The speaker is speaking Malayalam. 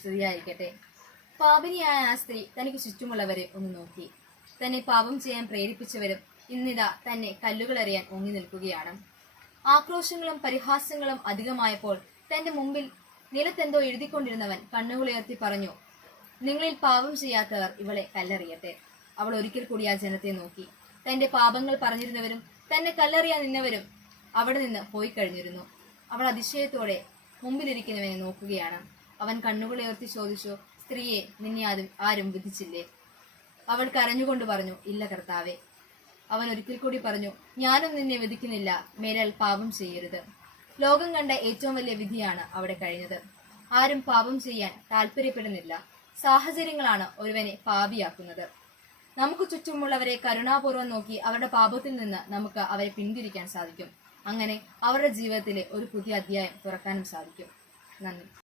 സ്ത്രീയായിരിക്കട്ടെ. പാപിനിയായ ആ സ്ത്രീ തനിക്ക് ചുറ്റുമുള്ളവരെ ഒന്ന് നോക്കി. തന്നെ പാപം ചെയ്യാൻ പ്രേരിപ്പിച്ചവരും ഇന്നിതാ തന്നെ കല്ലുകളെറിയാൻ ഓങ്ങി നിൽക്കുകയാണ്. ആക്രോശങ്ങളും പരിഹാസങ്ങളും അധികമായപ്പോൾ തന്റെ മുമ്പിൽ നിലത്തെന്തോ എഴുതിക്കൊണ്ടിരുന്നവൻ കണ്ണുകളുയർത്തി പറഞ്ഞു, നിങ്ങളിൽ പാപം ചെയ്യാത്തവർ ഇവളെ കല്ലെറിയട്ടെ. അവൾ ഒരിക്കൽ കൂടി ആ ജനത്തെ നോക്കി. തന്റെ പാപങ്ങൾ പറഞ്ഞിരുന്നവരും തന്നെ കല്ലെറിയാൻ നിന്നവരും അവിടെ നിന്ന് പോയി കഴിഞ്ഞിരുന്നു. അവൾ അതിശയത്തോടെ മുമ്പിലിരിക്കുന്നവനെ നോക്കുകയാണ്. അവൻ കണ്ണുകളുയർത്തി ചോദിച്ചു, സ്ത്രീയെ, നിന്നെ ആരും വിധിച്ചില്ലേ? അവൾ കരഞ്ഞുകൊണ്ട് പറഞ്ഞു, ഇല്ല കർത്താവേ. അവൻ ഒരിക്കൽ കൂടി പറഞ്ഞു, ഞാനും നിന്നെ വിധിക്കുന്നില്ല, മേലാൽ പാപം ചെയ്യരുത്. ലോകം കണ്ട ഏറ്റവും വലിയ വിധിയാണ് അവിടെ കഴിഞ്ഞത്. ആരും പാപം ചെയ്യാൻ താല്പര്യപ്പെടുന്നില്ല. സാഹചര്യങ്ങളാണ് ഒരുവനെ പാപിയാക്കുന്നത്. നമുക്ക് ചുറ്റുമുള്ളവരെ കരുണാപൂർവ്വം നോക്കി അവരുടെ പാപത്തിൽ നിന്ന് നമുക്ക് അവരെ പിന്തിരിക്കാൻ സാധിക്കും. അങ്ങനെ അവരുടെ ജീവിതത്തിലെ ഒരു പുതിയ അധ്യായം തുറക്കാനും സാധിക്കും. നന്ദി.